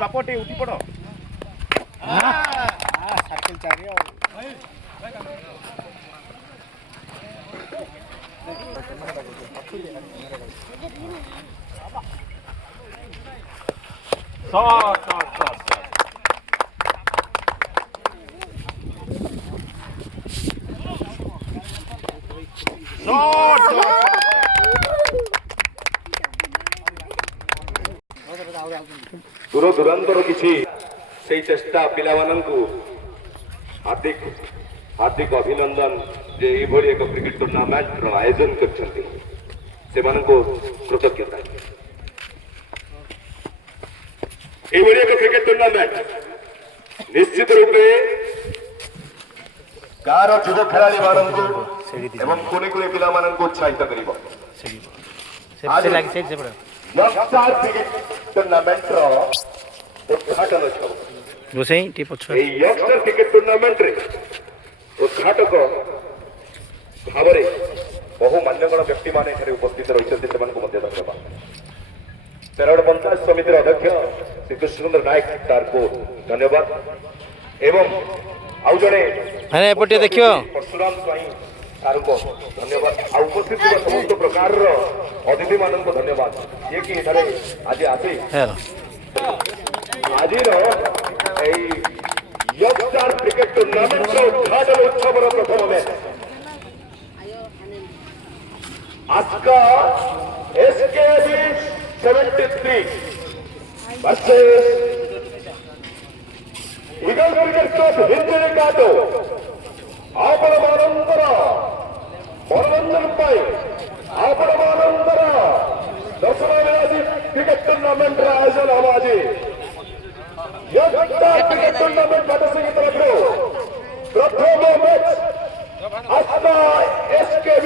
बापटे उठी पड़ साइकिल चाहिए दूर दूरांतर किसी से चेष्टा पिला हार्दिक हार्दिक अभिनंदन जे एक क्रिकेट टूर्नामेंट आयोजन कर कृतज्ञता एक क्रिकेट टूर्नामेंट निश्चित रूपे गाँव युव खेलाड़ी मानक कुणी कुणी पिला उत्साहित कर टूर्नामेंट उद्घाटन यंगस्टर क्रिकेट टूर्नामेंट उद्घाटक भाव बहु मान्यगण व्यक्ति मान उपस्थित रही धन्यवाद। तेरगढ़ पंचायत समिति अध्यक्ष श्री कृष्णचंद्र नायक तारको धन्यवाद एवं आउ जड़े परशुराम स्वाई तारको धन्यवाद आ उपस्थित समस्त प्रकार अतिथि मान धन्यवाद ये कि आज आसी आज यंगस्टर क्रिकेट टूर्नामेंट उद्घाटन उत्सव प्रथम मैच आस्का SKB 73 versus Eagle Cricket Club Hindi काटो आपण मानंतर मनोरंजन आपण मानंतर दशमी क्रिकेट टूर्नामेंट आयोजन हम आज क्रिकेट टूर्नामेंट पार्टनरशिप तरफ प्रथम मैच आस्का SKB